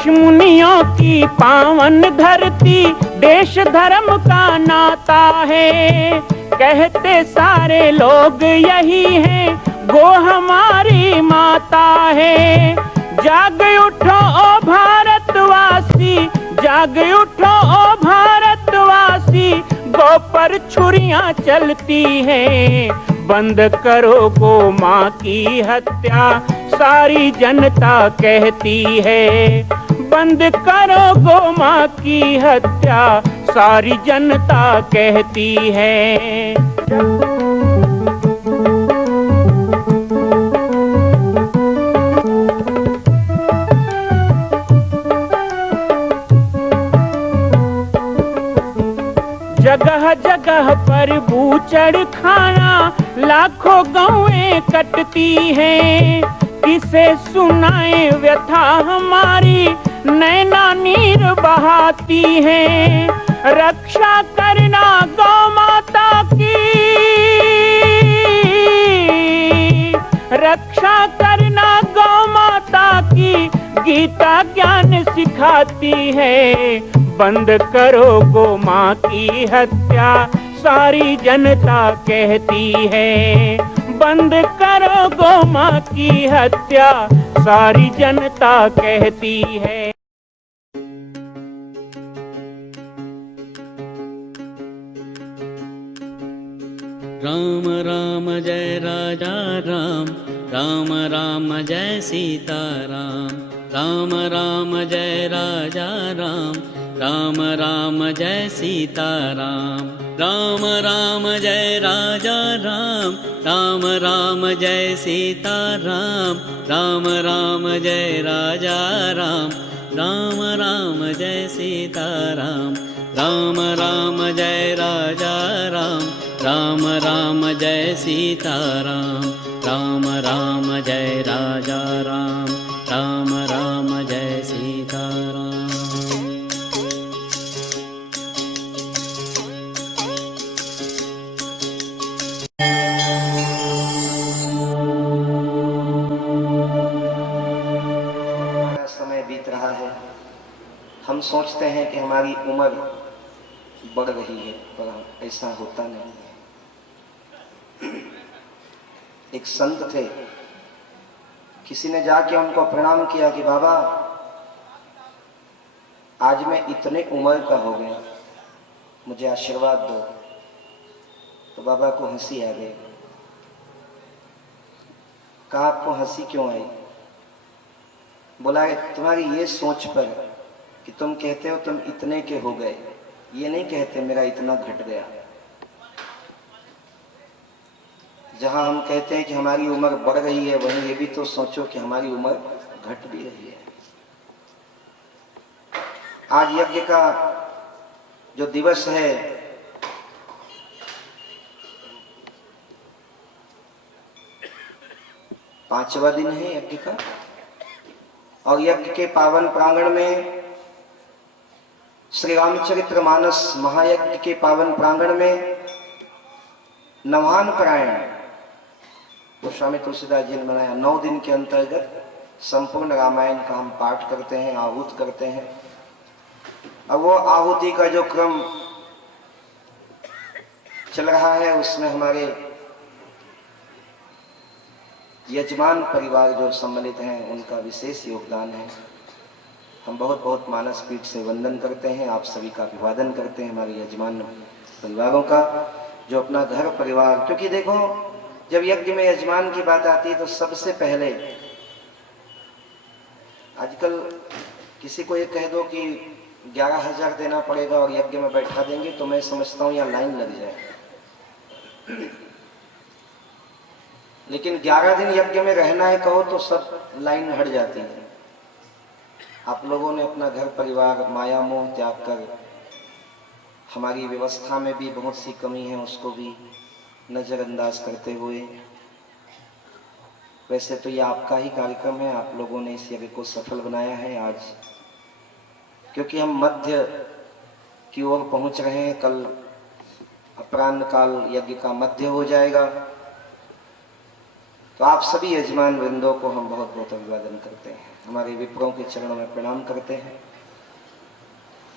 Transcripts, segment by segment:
ऋषि मुनियों की पावन धरती, देश धर्म का नाता है। कहते सारे लोग यही हैं, गो हमारी माता है। जाग उठो ओ भारतवासी, जाग उठो ओ भारतवासी, गौ पर छुरियां चलती हैं। बंद करो गो माँ की हत्या, सारी जनता कहती है। बंद करो गो माँ की हत्या, सारी जनता कहती है। जगह जगह पर बूचड़ खाना, लाखों गौएं कटती हैं। किसे सुनाए व्यथा हमारी, नैना नीर बहाती हैं। रक्षा करना गौ माता की, रक्षा करना गौ माता की, गीता ज्ञान सिखाती है। बंद करो गो माँ की हत्या, सारी जनता कहती है। बंद करो गो माँ की हत्या, सारी जनता कहती है। राम राम जय राजा राम, राम राम जय सीता राम। राम राम जय राजा राम, राम राम जय सीता राम। राम राम जय राजा राम, राम राम जय सीता राम। राम राम जय राजा राम, राम राम जय सीता राम। राम राम जय राजा राम, राम राम जय सीता राम। राम राम जय राजा राम, राम राम जय सीता राम। समय बीत रहा है, हम सोचते हैं कि हमारी उम्र बढ़ रही है, पर ऐसा होता नहीं है। एक संत थे, किसी ने जाके उनको प्रणाम किया कि बाबा आज मैं इतने उम्र का हो गया, मुझे आशीर्वाद दो। तो बाबा को हंसी आ गई। कहा आपको हंसी क्यों आई? बोला तुम्हारी ये सोच पर कि तुम कहते हो तुम इतने के हो गए, ये नहीं कहते मेरा इतना घट गया। जहां हम कहते हैं कि हमारी उम्र बढ़ रही है, वहीं ये भी तो सोचो कि हमारी उम्र घट भी रही है। आज यज्ञ का जो दिवस है, पांचवा दिन है यज्ञ का, और यज्ञ के पावन प्रांगण में श्री रामचरितमानस महायज्ञ के पावन प्रांगण में नवान पारायण गोस्वामी तुलसीदास जी ने बनाया। 9 दिन के अंतर्गत संपूर्ण रामायण का हम पाठ करते हैं, आहूत करते हैं। अब वो आहुति का जो क्रम चल रहा है, उसमें हमारे यजमान परिवार जो सम्मिलित हैं, उनका विशेष योगदान है। हम बहुत बहुत मानस पीठ से वंदन करते हैं, आप सभी का अभिवादन करते हैं, हमारे यजमान परिवारों का, जो अपना घर परिवार। क्योंकि देखो, जब यज्ञ में यजमान की बात आती है तो सबसे पहले, आजकल किसी को ये कह दो कि 11,000 देना पड़ेगा और यज्ञ में बैठा देंगे, तो मैं समझता हूँ यहाँ लाइन लग जाए। लेकिन 11 दिन यज्ञ में रहना है कहो तो सब लाइन हट जाती है। आप लोगों ने अपना घर परिवार माया मोह त्याग कर, हमारी व्यवस्था में भी बहुत सी कमी है उसको भी नज़रअंदाज करते हुए, वैसे तो ये आपका ही कार्यक्रम है, आप लोगों ने इस यज्ञ को सफल बनाया है आज। क्योंकि हम मध्य की ओर पहुंच रहे हैं, कल अपराह्न काल यज्ञ का मध्य हो जाएगा। तो आप सभी यजमान वृंदों को हम बहुत बहुत अभिवादन करते हैं, हमारे विप्रों के चरणों में प्रणाम करते हैं।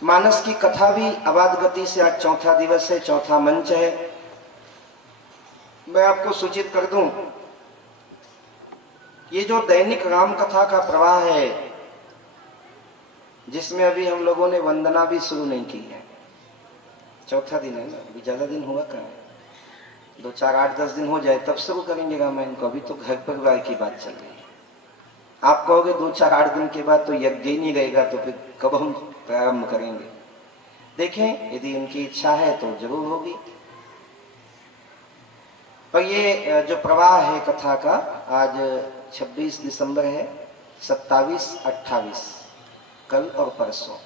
मानस की कथा भी अबाध गति से आज चौथा दिवस है, चौथा मंच है। मैं आपको सूचित कर दूं, ये जो दैनिक राम कथा का प्रवाह है, जिसमें अभी हम लोगों ने वंदना भी शुरू नहीं की है, चौथा दिन है ना, अभी ज्यादा दिन हुआ कहाँ है, 2 4 8 10 दिन हो जाए तब शुरू करेंगे रामायण को। अभी तो घर परिवार की बात चल रही है। आप कहोगे 2 4 8 दिन के बाद तो यज्ञ ही नहीं रहेगा, तो फिर कब हम प्रारंभ करेंगे? देखें, यदि उनकी इच्छा है तो जरूर होगी। पर ये जो प्रवाह है कथा का, आज 26 दिसंबर है, 27 28 कल और परसों,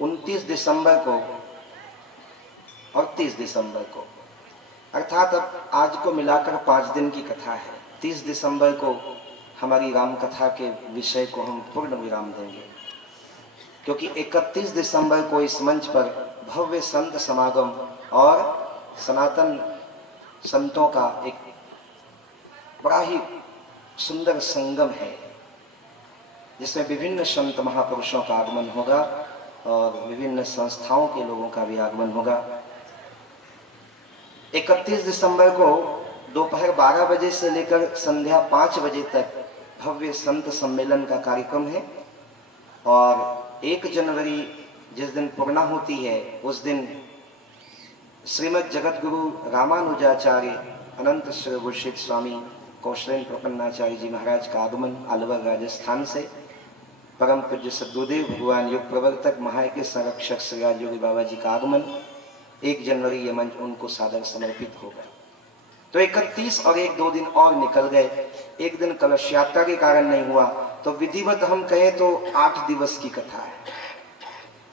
29 दिसंबर को और 30 दिसंबर को, अर्थात अब आज को मिलाकर 5 दिन की कथा है। 30 दिसंबर को हमारी राम कथा के विषय को हम पूर्ण विराम देंगे, क्योंकि 31 दिसंबर को इस मंच पर भव्य संत समागम और सनातन संतों का एक बड़ा ही सुंदर संगम है, जिसमें विभिन्न संत महापुरुषों का आगमन होगा और विभिन्न संस्थाओं के लोगों का भी आगमन होगा। 31 दिसंबर को दोपहर 12 बजे से लेकर संध्या 5 बजे तक भव्य संत सम्मेलन का कार्यक्रम है, और 1 जनवरी जिस दिन पूर्णाहुति है, उस दिन श्रीमद जगत गुरु रामानुजाचार्य अनंत श्रीभूषित स्वामी कौशलेन्द्र प्रपन्नाचार्य जी महाराज का आगमन अलवर राजस्थान से, परम पूज्य सद्गुरुदेव भगवान युग प्रवर्तक महायज्ञ संरक्षक श्री राज योगी बाबा जी का आगमन 1 जनवरी ये मंच उनको सादर समर्पित होगा। तो 31 और 1 2 दिन और निकल गए। एक दिन कलश यात्रा के कारण नहीं हुआ, तो विधिवत हम कहें तो 8 दिवस की कथा है।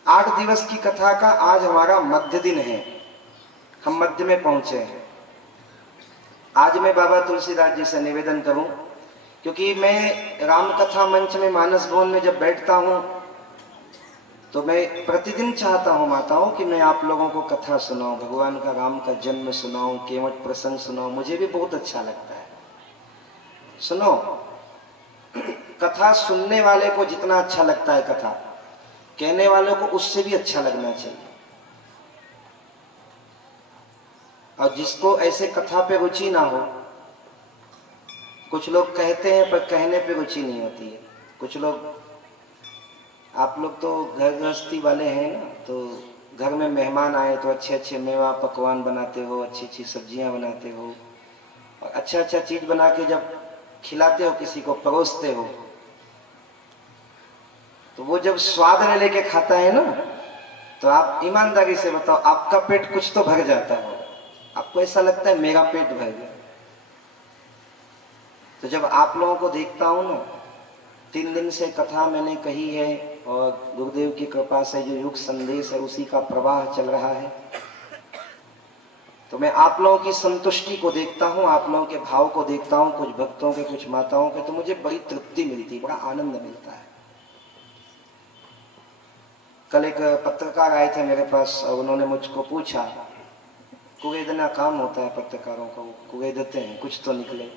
8 दिवस की कथा का आज हमारा मध्य दिन है, हम मध्य में पहुंचे हैं। आज मैं बाबा तुलसीदास जी से निवेदन करूं, क्योंकि मैं राम कथा मंच में मानस भवन में जब बैठता हूं तो मैं प्रतिदिन चाहता हूं माताओं कि मैं आप लोगों को कथा सुनाऊं, भगवान का राम का जन्म सुनाऊं, केवट प्रसंग सुनाऊं, मुझे भी बहुत अच्छा लगता है। सुनो, कथा सुनने वाले को जितना अच्छा लगता है कथा, कहने वालों को उससे भी अच्छा लगना चाहिए। और जिसको ऐसे कथा पे रुचि ना हो, कुछ लोग कहते हैं पर कहने पे रुचि नहीं होती है। कुछ लोग, आप लोग तो घर गृहस्थी वाले हैं ना, तो घर में मेहमान आए तो अच्छे अच्छे मेवा पकवान बनाते हो, अच्छी अच्छी सब्जियां बनाते हो, और अच्छा अच्छा चीज बना के जब खिलाते हो, किसी को परोसते हो, तो वो जब स्वाद में लेके खाता है ना, तो आप ईमानदारी से बताओ, आपका पेट कुछ तो भर जाता है, आपको ऐसा लगता है मेरा पेट भर गया। तो जब आप लोगों को देखता हूं ना, 3 दिन से कथा मैंने कही है, और गुरुदेव की कृपा से जो युग संदेश है उसी का प्रवाह चल रहा है, तो मैं आप लोगों की संतुष्टि को देखता हूं, आप लोगों के भाव को देखता हूं, कुछ भक्तों के कुछ माताओं के, तो मुझे बड़ी तृप्ति मिलती है, बड़ा आनंद मिलता है। कल एक पत्रकार आए थे मेरे पास और उन्होंने मुझको पूछा, कुवेदना काम होता है पत्रकारों का, वो कुवेदते हैं, कुछ तो निकले।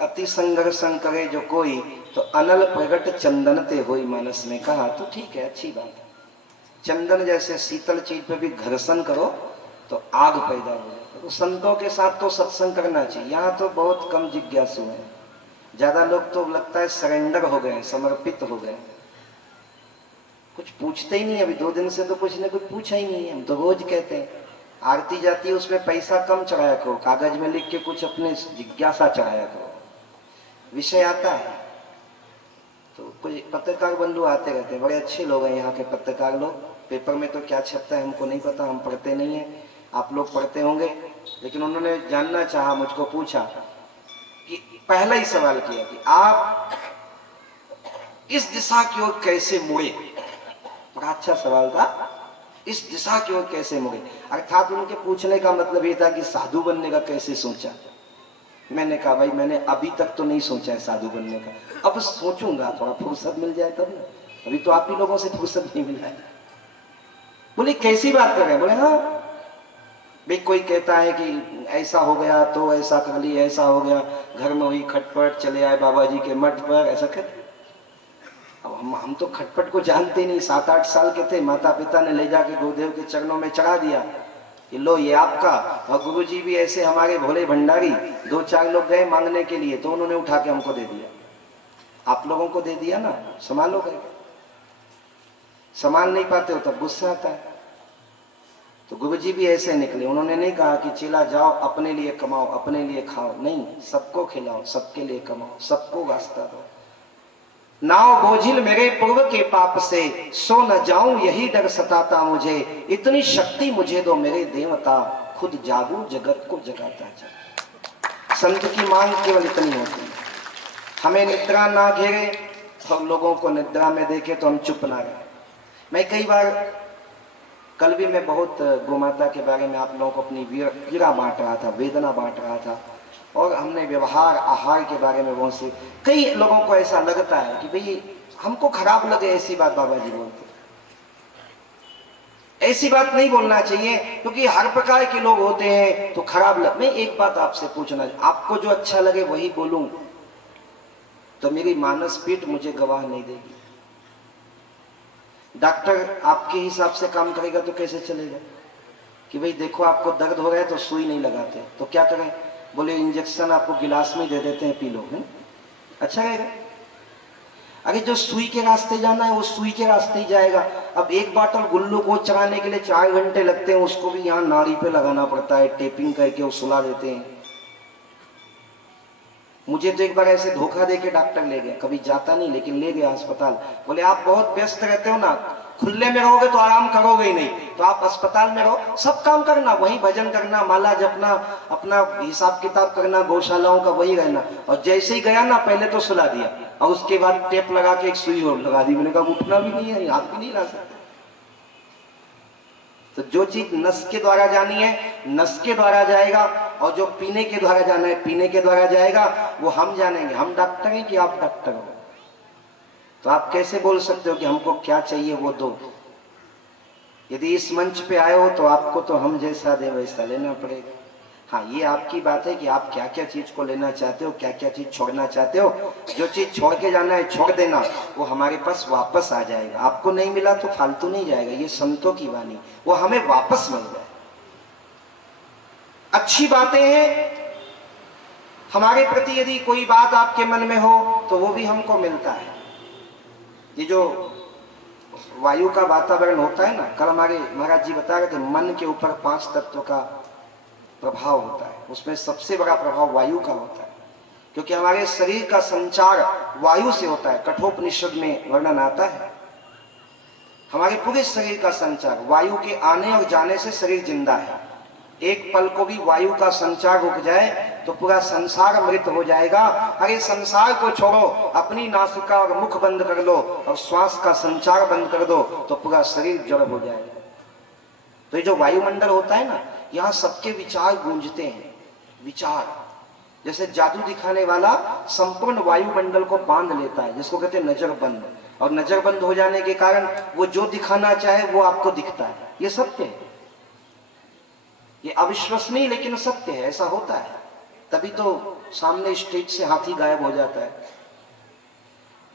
अति संघर्षण करे जो कोई, तो अनल प्रगट चंदनते होई, मानस ने कहा। तो ठीक है, अच्छी बात है। चंदन जैसे शीतल चीज पे भी घर्षण करो तो आग पैदा हो जाए। तो संतों के साथ तो सत्संग करना चाहिए। यहाँ तो बहुत कम जिज्ञासु हैं, ज्यादा लोग तो लगता है सरेंडर हो गए, समर्पित हो गए, कुछ पूछते ही नहीं। अभी 2 दिन से तो कुछ न कुछ पूछा ही नहीं है। हम तो रोज कहते हैं आरती जाती है, उसमें पैसा कम चढ़ाया करो, कागज में लिख के कुछ अपने जिज्ञासा चढ़ाया करो। विषय आता है तो कुछ पत्रकार बंधु आते रहते हैं, बड़े अच्छे लोग हैं यहाँ के पत्रकार लोग। पेपर में तो क्या छपता है हमको नहीं पता, हम पढ़ते नहीं हैं, आप लोग पढ़ते होंगे। लेकिन उन्होंने जानना चाहा, मुझको पूछा कि पहला ही सवाल किया कि आप इस दिशा की ओर कैसे मुड़े। बड़ा अच्छा सवाल था, इस दिशा की ओर कैसे मुड़े। अर्थात उनके पूछने का मतलब ये था कि साधु बनने का कैसे सोचा। मैंने कहा भाई मैंने अभी तक तो नहीं सोचा है साधु बनने का, अब सोचूंगा, थोड़ा फुर्सत मिल जाए तब ना, अभी तो आप ही लोगों से फुर्सत नहीं मिल रहा है। बोले कैसी बात कर रहे हैं? बोले हाँ, भाई कोई कहता है कि ऐसा हो गया तो ऐसा कर ली, ऐसा हो गया, घर में हुई खटपट, चले आए बाबा जी के मठ पर, ऐसा कहते। अब हम तो खटपट को जानते नहीं। 7-8 साल के थे, माता पिता ने ले जाके गुरुदेव के चरणों में चढ़ा दिया कि लो ये आपका। और गुरु जी भी ऐसे हमारे भोले भंडारी, 2-4 लोग गए मांगने के लिए तो उन्होंने उठा के हमको दे दिया। आप लोगों को दे दिया ना, संभालो गए। संभाल नहीं पाते हो तब गुस्सा आता है। तो गुरु जी भी ऐसे निकले। उन्होंने नहीं कहा कि चेला जाओ अपने लिए कमाओ, अपने लिए खाओ, नहीं, सबको खिलाओ, सबके लिए कमाओ, सबको वास्ता दो। नाव बोझिल मेरे पूर्व के पाप से, सो न जाऊं यही डर सताता मुझे। इतनी शक्ति मुझे दो मेरे देवता, खुद जागू जगत को जगाता जा। संत की मांग केवल इतनी होती है, हमें निद्रा ना घेरे और लोगों को निद्रा में देखे तो हम चुप ना रहे। मैं कई बार, कल भी मैं बहुत गोमाता के बारे में आप लोगों को अपनी पीड़ा बांट रहा था, वेदना बांट रहा था, और हमने व्यवहार आहार के बारे में बहुत से, कई लोगों को ऐसा लगता है कि भाई हमको खराब लगे ऐसी बात बाबा जी बोलते। ऐसी बात नहीं बोलना चाहिए, क्योंकि हर प्रकार के लोग होते हैं तो खराब लग। मैं एक बात आपसे पूछना, आपको जो अच्छा लगे वही बोलूं तो मेरी मानस पीठ मुझे गवाह नहीं देगी। डॉक्टर आपके हिसाब से काम करेगा तो कैसे चलेगा कि भाई देखो आपको दर्द हो रहा है तो सुई नहीं लगाते, तो क्या करें? बोले इंजेक्शन आपको गिलास में दे देते हैं, पी लो, है अच्छा रहेगा। अरे जो सुई के रास्ते जाना है वो सुई के रास्ते ही जाएगा। अब एक बोतल ग्लूकोज चढ़ाने के लिए 4 घंटे लगते हैं, उसको भी यहाँ नाड़ी पे लगाना पड़ता है, टेपिंग करके वो सुला देते हैं। मुझे तो एक बार ऐसे धोखा देके डॉक्टर ले गया, कभी जाता नहीं लेकिन ले गया अस्पताल। बोले आप बहुत व्यस्त रहते हो ना, खुले में रहोगे तो आराम करोगे ही नहीं, तो आप अस्पताल में रहो, सब काम करना, वही भजन करना, माला जपना, अपना हिसाब किताब करना, गौशालाओं का वही रहना। और जैसे ही गया ना पहले तो सुला दिया और उसके बाद टेप लगा के एक सुई और लगा दी। मैंने कहा उठना भी नहीं है, हाथ भी नहीं ला सकते। तो जो चीज नस के द्वारा जानी है नस के द्वारा जाएगा, और जो पीने के द्वारा जाना है पीने के द्वारा जाएगा, वो हम जानेंगे। हम डॉक्टर हैं कि आप डॉक्टर हो? तो आप कैसे बोल सकते हो कि हमको क्या चाहिए वो दो? यदि इस मंच पे आए हो तो आपको तो हम जैसा दे वैसा लेना पड़ेगा। हाँ, ये आपकी बात है कि आप क्या क्या चीज को लेना चाहते हो, क्या क्या चीज छोड़ना चाहते हो। जो चीज छोड़ के जाना है छोड़ देना, वो हमारे पास वापस आ जाएगा। आपको नहीं मिला तो फालतू नहीं जाएगा, ये संतों की वाणी, वो हमें वापस मिल जाए। अच्छी बातें हैं हमारे प्रति, यदि कोई बात आपके मन में हो तो वो भी हमको मिलता है। ये जो वायु का वातावरण होता है ना, कल हमारे महाराज जी बता रहे थे, मन के ऊपर 5 तत्वों का प्रभाव होता है, उसमें सबसे बड़ा प्रभाव वायु का होता है, क्योंकि हमारे शरीर का संचार वायु से होता है। कठोपनिषद में वर्णन आता है, हमारे पूरे शरीर का संचार, वायु के आने और जाने से शरीर जिंदा है। एक पल को भी वायु का संचार रुक जाए तो पूरा संसार मृत हो जाएगा। अरे संसार को छोड़ो, अपनी नासिका और मुख बंद कर लो और श्वास का संचार बंद कर दो तो पूरा शरीर जड़ हो जाएगा। तो ये जो वायुमंडल होता है ना, यहाँ सबके विचार गूंजते हैं। विचार जैसे जादू दिखाने वाला संपूर्ण वायुमंडल को बांध लेता है, जिसको कहते हैं नजरबंद। और नजरबंद हो जाने के कारण वो जो दिखाना चाहे वो आपको दिखता है। ये सत्य है, ये अविश्वसनीय लेकिन सत्य है, ऐसा होता है। तभी तो सामने स्टेज से हाथी गायब हो जाता है।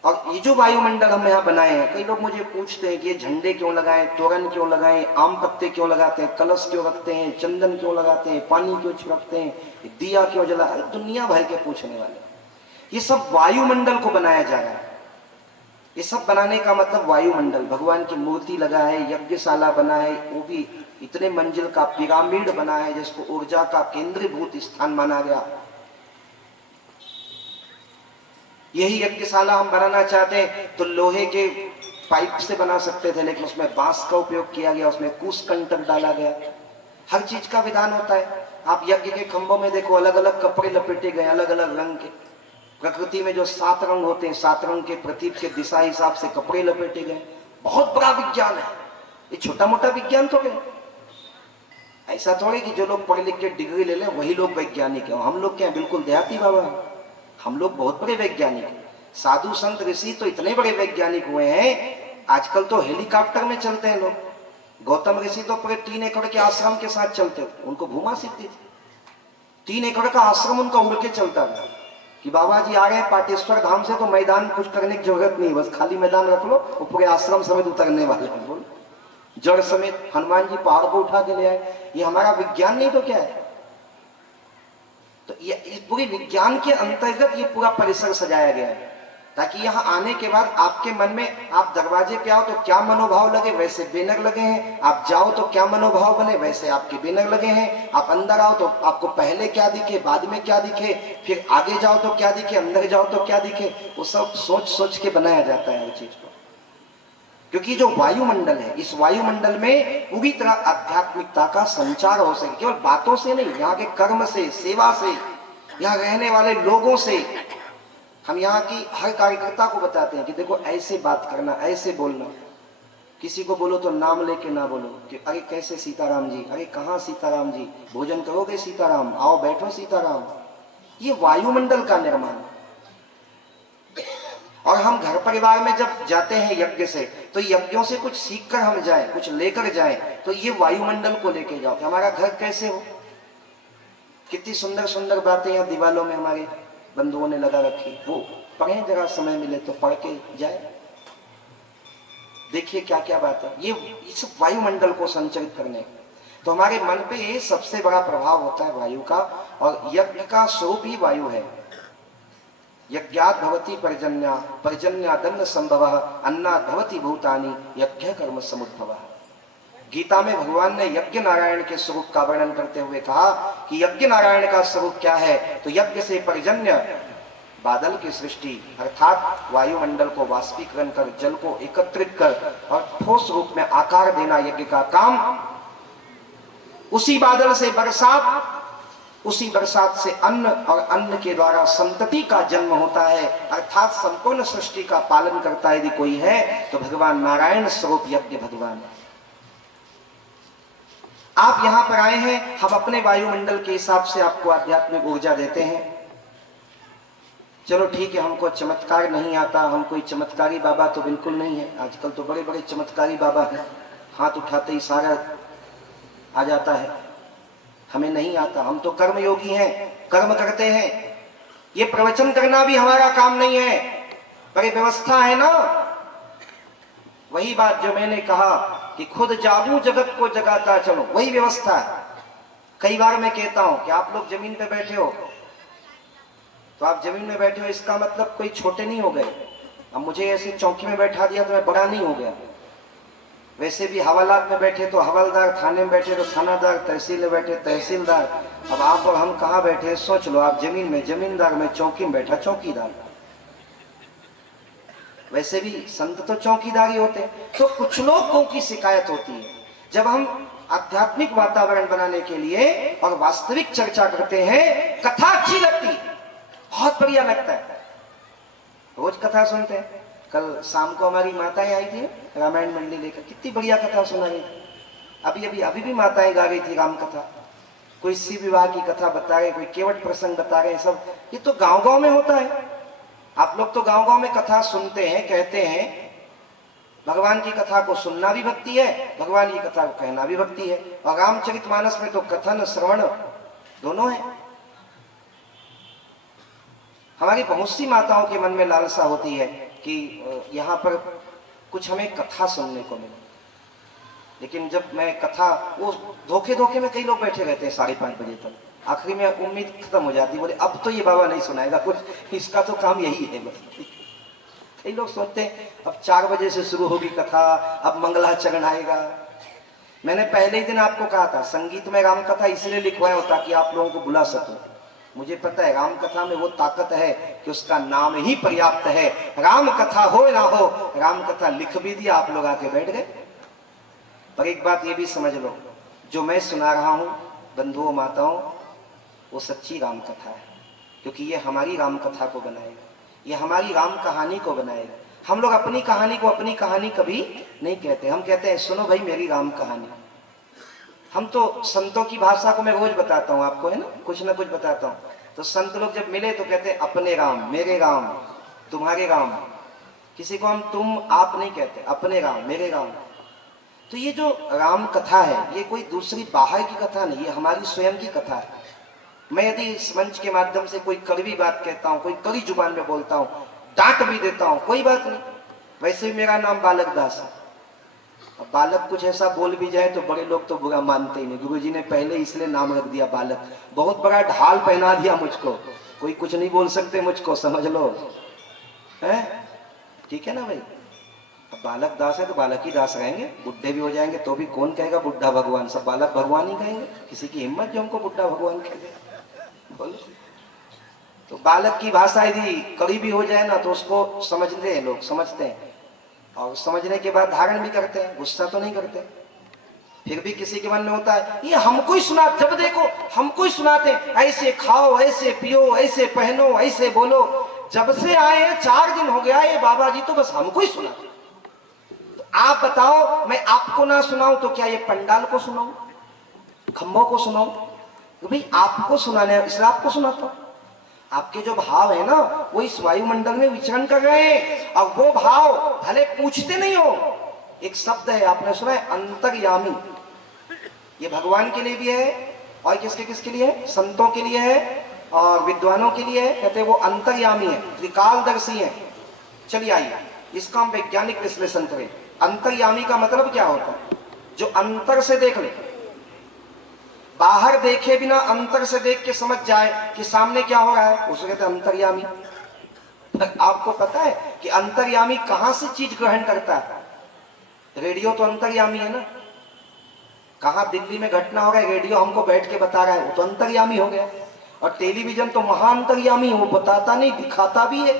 और ये जो वायुमंडल हम यहाँ बनाए हैं, कई लोग मुझे पूछते हैं कि ये झंडे क्यों लगाएं, तोरण क्यों लगाएं, आम पत्ते क्यों लगाते हैं, कलश क्यों रखते हैं, चंदन क्यों लगाते हैं, पानी क्यों छिड़कते हैं, दिया क्यों जला, दुनिया भर के पूछने वाले। ये सब वायुमंडल को बनाया जा रहा है। ये सब बनाने का मतलब वायुमंडल, भगवान की मूर्ति लगा है, यज्ञशाला बना है, वो भी इतने मंजिल का पिरामिड बना है जिसको ऊर्जा का केंद्रीभूत स्थान माना गया। यही यज्ञशाला हम बनाना चाहते हैं तो लोहे के पाइप से बना सकते थे, लेकिन उसमें बांस का उपयोग किया गया, उसमें कुशकंटक डाला गया। हर चीज का विधान होता है। आप यज्ञ के खंभों में देखो, अलग अलग कपड़े लपेटे गए, अलग अलग रंग के। प्रकृति में जो 7 रंग होते हैं, 7 रंग के प्रतीक के दिशा हिसाब से कपड़े लपेटे गए। बहुत बड़ा विज्ञान है ये, छोटा मोटा विज्ञान तो है। ऐसा थोड़े कि जो लोग पढ़े लिख के डिग्री ले लें वही लोग वैज्ञानिक है। हम लोग क्या बिल्कुल देहाती बाबा हैं? हम लोग बहुत बड़े वैज्ञानिक हैं। साधु संत ऋषि तो इतने बड़े वैज्ञानिक हुए हैं, आजकल तो हेलीकॉप्टर में चलते हैं लोग। गौतम ऋषि तो पूरे 3 एकड़ के आश्रम के साथ चलते थे, उनको भूमा सिद्धि थी। 3 एकड़ का आश्रम उनका उड़ के चलता था कि बाबा जी आ रहे हैं पाटेश्वर धाम से, तो मैदान कुछ करने की जरूरत नहीं, बस खाली मैदान रख लो, वो पूरे आश्रम समेत उतरने वाले हैं। बोल, जड़ समेत हनुमान जी पहाड़ को उठा के ले आए। ये हमारा विज्ञान नहीं तो क्या है? तो ये इस पूरी विज्ञान के अंतर्गत ये पूरा परिसर सजाया गया है, ताकि यहाँ आने के बाद आपके मन में, आप दरवाजे पे आओ तो क्या मनोभाव लगे, वैसे बैनर लगे हैं। आप जाओ तो क्या मनोभाव बने, वैसे आपके बैनर लगे हैं। आप अंदर आओ तो आपको पहले क्या दिखे, बाद में क्या दिखे, फिर आगे जाओ तो क्या दिखे, अंदर जाओ तो क्या दिखे, वो सब सोच सोच के बनाया जाता है हर चीज को। क्योंकि जो वायुमंडल है, इस वायुमंडल में पूरी तरह आध्यात्मिकता का संचार हो सके, केवल बातों से नहीं, यहाँ के कर्म से, सेवा से, यहाँ रहने वाले लोगों से। हम यहाँ की हर कार्यकर्ता को बताते हैं कि देखो ऐसे बात करना, ऐसे बोलना। किसी को बोलो तो नाम लेके ना बोलो कि अरे कैसे सीताराम जी, अरे कहाँ सीताराम जी, भोजन करोगे सीताराम, आओ बैठो सीताराम। ये वायुमंडल का निर्माण। और हम घर परिवार में जब जाते हैं यज्ञ से, तो यज्ञों से कुछ सीख कर हम जाएं, कुछ लेकर जाएं, तो ये वायुमंडल को लेके जाओ कि हमारा घर कैसे हो। कितनी सुंदर सुंदर बातें यहाँ दीवालों में हमारे बंधुओं ने लगा रखी, वो पढ़ें जरा, समय मिले तो पढ़ के जाए, देखिए क्या क्या बात है। ये इस वायुमंडल को संचरित करने, तो हमारे मन पे ये सबसे बड़ा प्रभाव होता है वायु का। और यज्ञ का स्वरूप ही वायु है। यज्ञात् भवति पर्जन्या, पर्जन्यादन्न संभवः, अन्नात् भवति भूतानि, यज्ञ कर्म समुद्भवः। गीता में भगवान ने यज्ञ नारायण के स्वरूप का वर्णन करते हुए कहा कि यज्ञ नारायण का स्वरूप क्या है, तो यज्ञ से पर्जन्य, बादल की सृष्टि, अर्थात वायुमंडल को वाष्पीकरण कर, जल को एकत्रित कर और ठोस रूप में आकार देना यज्ञ का काम। उसी बादल से बरसात, उसी बरसात से अन्न, और अन्न के द्वारा संतति का जन्म होता है, अर्थात संपूर्ण सृष्टि का पालन करता यदि कोई है तो भगवान नारायण स्वरूप यज्ञ भगवान। आप यहां पर आए हैं, हम अपने वायुमंडल के हिसाब से आपको आध्यात्मिक ऊर्जा देते हैं। चलो ठीक है, हमको चमत्कार नहीं आता, हम कोई चमत्कारी बाबा तो बिल्कुल नहीं है। आजकल तो बड़े बड़े चमत्कारी बाबा हैं, हाथ उठाते ही सारा आ जाता है। हमें नहीं आता, हम तो कर्मयोगी हैं, कर्म करते हैं। ये प्रवचन करना भी हमारा काम नहीं है, पर व्यवस्था है ना। वही बात जो मैंने कहा कि खुद जादू जगत को जगाता चलो, वही व्यवस्था है। कई बार मैं कहता हूं कि आप लोग जमीन पे बैठे हो, तो आप जमीन में बैठे हो इसका मतलब कोई छोटे नहीं हो गए। अब मुझे ऐसे चौकी में बैठा दिया तो मैं बड़ा नहीं हो गया। वैसे भी हवालात में बैठे तो हवलदार, थाने में बैठे तो थानादार, तहसील में बैठे तहसीलदार। अब आप और हम कहाँ बैठे सोच लो। आप जमीन में जमींदार, में चौकी में बैठा चौकीदार। वैसे भी संत तो चौकीदार ही होते हैं। तो कुछ लोगों की शिकायत होती है जब हम आध्यात्मिक वातावरण बनाने के लिए और वास्तविक चर्चा करते हैं, कथा अच्छी लगती है, बहुत बढ़िया लगता है, रोज कथा सुनते हैं। कल शाम को हमारी माताएं आई थी रामायण मंडली लेकर, कितनी बढ़िया कथा सुना रही थी। अभी भी माताएं गा रही थी राम कथा। कोई शिव विवाह की कथा बता रहे, कोई केवट प्रसंग बता रहे, सब ये तो गांव-गांव में होता है। आप लोग तो गांव-गांव में कथा सुनते हैं, कहते हैं। भगवान की कथा को सुनना भी भक्ति है, भगवान की कथा को कहना भी भक्ति है। और रामचरितमानस में तो कथन श्रवण दोनों है। हमारी बहुत सी माताओं के मन में लालसा होती है कि यहाँ पर कुछ हमें कथा सुनने को मिले। लेकिन जब मैं कथा, वो धोखे धोखे में कई लोग बैठे रहते हैं 5:30 बजे तक, आखिरी में उम्मीद खत्म हो जाती है, बोले अब तो ये बाबा नहीं सुनाएगा कुछ, इसका तो काम यही है बस। कई लोग सोचते हैं अब 4 बजे से शुरू होगी कथा, अब मंगलाचरण आएगा। मैंने पहले ही दिन आपको कहा था संगीत में राम कथा इसलिए लिखवाया हो ताकि आप लोगों को बुला सकूं। मुझे पता है राम कथा में वो ताकत है कि उसका नाम ही पर्याप्त है। राम कथा हो ना हो, राम कथा लिख भी दिया, आप लोग आके बैठ गए। पर एक बात ये भी समझ लो, जो मैं सुना रहा हूं बंधुओं माताओं, वो सच्ची राम कथा है, क्योंकि ये हमारी राम कथा को बनाएगा, ये हमारी राम कहानी को बनाएगा। हम लोग अपनी कहानी को अपनी कहानी कभी नहीं कहते, हम कहते हैं सुनो भाई मेरी राम कहानी। हम तो संतों की भाषा को मैं रोज बताता हूँ आपको, है ना, कुछ ना कुछ बताता हूँ। तो संत लोग जब मिले तो कहते हैं अपने राम, मेरे राम, तुम्हारे राम। किसी को हम तुम आप नहीं कहते, अपने राम, मेरे राम। तो ये जो राम कथा है ये कोई दूसरी बाहर की कथा नहीं, ये हमारी स्वयं की कथा है। मैं यदि इस मंच के माध्यम से कोई कड़वी बात कहता हूँ, कोई कड़ी जुबान में बोलता हूँ, डांट भी देता हूँ, कोई बात नहीं। वैसे भी मेरा नाम बालक दास है। अब बालक कुछ ऐसा बोल भी जाए तो बड़े लोग तो बुरा मानते ही नहीं। गुरुजी ने पहले इसलिए नाम रख दिया बालक, बहुत बड़ा ढाल पहना दिया मुझको, कोई कुछ नहीं बोल सकते मुझको, समझ लो है। ठीक है ना भाई, अब बालक दास है तो बालक ही दास रहेंगे। बुढ़े भी हो जाएंगे तो भी कौन कहेगा बुढ़ा भगवान, सब बालक भगवान ही कहेंगे। किसी की हिम्मत जो हमको बुढ़ा भगवान कह दे, बोलो। तो बालक की भाषा यदि कड़ी भी हो जाए ना तो उसको समझते हैं लोग, समझते हैं, और समझने के बाद धारण भी करते हैं, गुस्सा तो नहीं करते। फिर भी किसी के मन में होता है ये हमको ही सुना, जब देखो हमको ही सुनाते, ऐसे खाओ, ऐसे पियो, ऐसे पहनो, ऐसे बोलो। जब से आए 4 दिन हो गया ये बाबा जी तो बस हमको ही सुनाते। तो आप बताओ मैं आपको ना सुनाऊं तो क्या ये पंडाल को सुनाऊं, खम्भों को सुनाऊं? तो भाई आपको सुनाने इसलिए आपको सुनाता हूं। आपके जो भाव है ना वो इस वायुमंडल में विचरण कर रहे हैं, और वो भाव भले पूछते नहीं हो। एक शब्द है आपने सुना है, अंतर्यामी। ये भगवान के लिए भी है और किसके किसके लिए है? संतों के लिए है और विद्वानों के लिए है। कहते हैं वो अंतर्यामी है, त्रिकालदर्शी है। चलिए आइए इसका हम वैज्ञानिक विश्लेषण करें। अंतर्यामी का मतलब क्या होता है? जो अंतर से देख ले, बाहर देखे बिना अंतर से देख के समझ जाए कि सामने क्या हो रहा है, उसे कहते हैं अंतर्यामी। आपको पता है कि अंतर्यामी कहां से चीज ग्रहण करता है? रेडियो तो अंतर्यामी है ना। कहां दिल्ली में घटना हो रहा है, रेडियो हमको बैठ के बता रहा है, वो तो अंतर्यामी हो गया। और टेलीविजन तो महाअंतर्यामी है, वो बताता नहीं दिखाता भी है।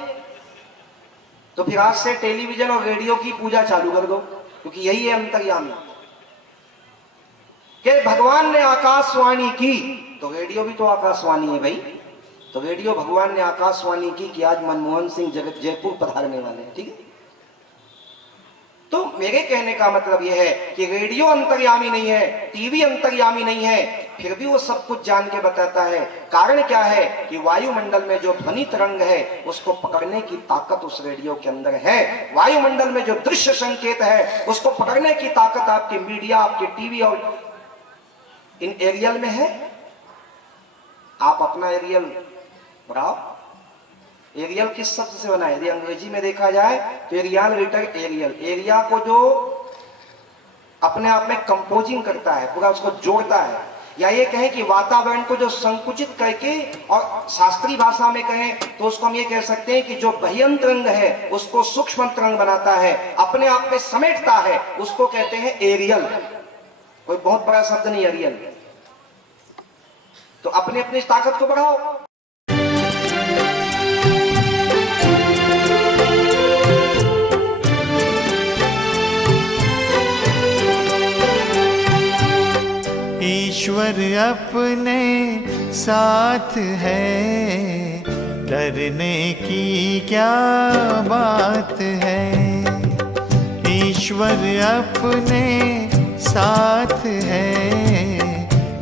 तो फिर आज से टेलीविजन और रेडियो की पूजा चालू कर दो, क्योंकि यही है अंतर्यामी। कि भगवान ने आकाशवाणी की, तो रेडियो भी तो आकाशवाणी है भाई। तो रेडियो भगवान ने आकाशवाणी की कि आज मनमोहन सिंह जगत जयपुर पधारने वाले हैं, ठीक है। तो मेरे कहने का मतलब यह है कि रेडियो अंतर्यामी नहीं है, टीवी अंतर्यामी नहीं है, फिर भी वो सब कुछ जान के बताता है। कारण क्या है कि वायुमंडल में जो ध्वनि तरंग है उसको पकड़ने की ताकत उस रेडियो के अंदर है। वायुमंडल में जो दृश्य संकेत है उसको पकड़ने की ताकत आपके मीडिया, आपके टीवी और इन एरियल में है। आप अपना एरियल बढ़ाओ। एरियल किस शब्द से बना है? यदि अंग्रेजी में देखा जाए तो एरियल रिटर एरियल, एरिया को जो अपने आप में कंपोजिंग करता है, पूरा उसको जोड़ता है। या ये कहें कि वातावरण को जो संकुचित करके, और शास्त्रीय भाषा में कहें तो उसको हम ये कह सकते हैं कि जो बह्यंत तरंग है उसको सूक्ष्म तरंग बनाता है, अपने आप में समेटता है, उसको कहते हैं एरियल। कोई बहुत बड़ा शब्द नहीं एरियल। तो अपनी अपनी ताकत को बढ़ाओ। ईश्वर अपने साथ है, डरने की क्या बात है। ईश्वर अपने साथ है,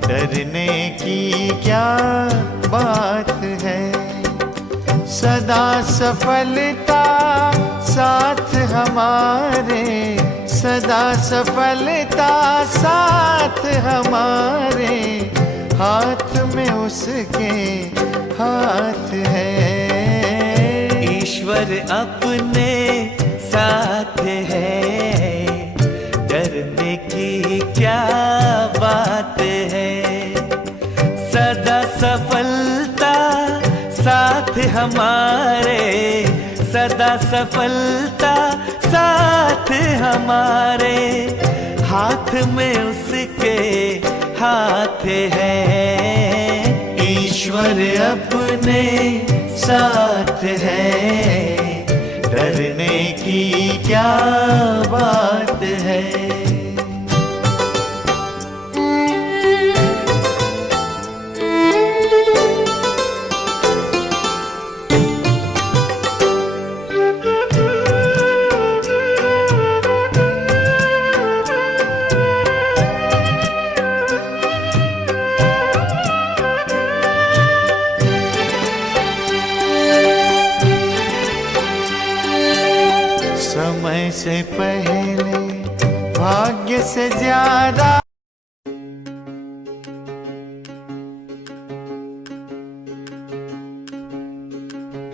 डरने की क्या बात है। सदा सफलता साथ हमारे, सदा सफलता साथ हमारे, हाथ में उसके हाथ है। ईश्वर अपने साथ है, डरने की क्या बात है। सदा सफलता साथ हमारे, सदा सफलता साथ हमारे, हाथ में उसके हाथ है। ईश्वर अपने साथ है, डरने की क्या बात है। समय से पहले भाग्य से ज्यादा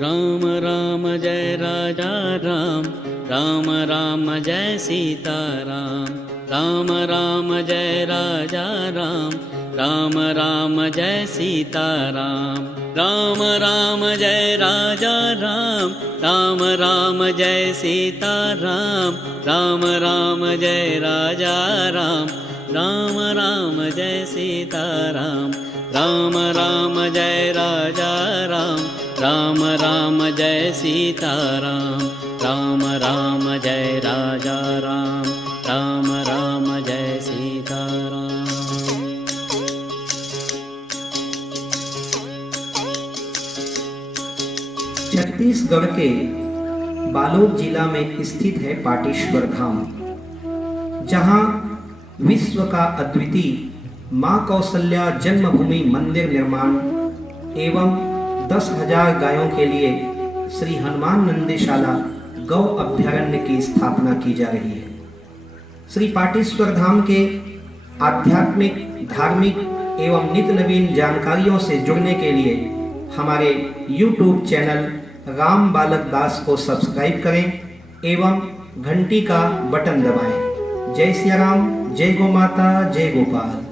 राम राम जय राजा राम, राम राम जय सीता राम, राम राम जय राजा राम, राम राम जय सीता राम, राम राम जय राजा राम, राम राम जय सीता राम, राम राम जय राजा राम, राम राम जय सीता राम, राम राम जय राजा राम, राम राम जय सीता राम, राम राम जय राजा राम, राम राम जय सीता राम। छत्तीसगढ़ के बालोद जिला में स्थित है पाटेश्वर धाम, जहां विश्व का अद्वितीय मां कौशल्या जन्मभूमि मंदिर निर्माण एवं 10,000 गायों के लिए श्री हनुमान नंदीशाला गौ अभ्यारण्य की स्थापना की जा रही है। श्री पाटेश्वर धाम के आध्यात्मिक, धार्मिक एवं नित्य नवीन जानकारियों से जुड़ने के लिए हमारे YouTube चैनल राम बालक दास को सब्सक्राइब करें एवं घंटी का बटन दबाएं। जय सिया राम, जय गौ माता, जय गोपाल।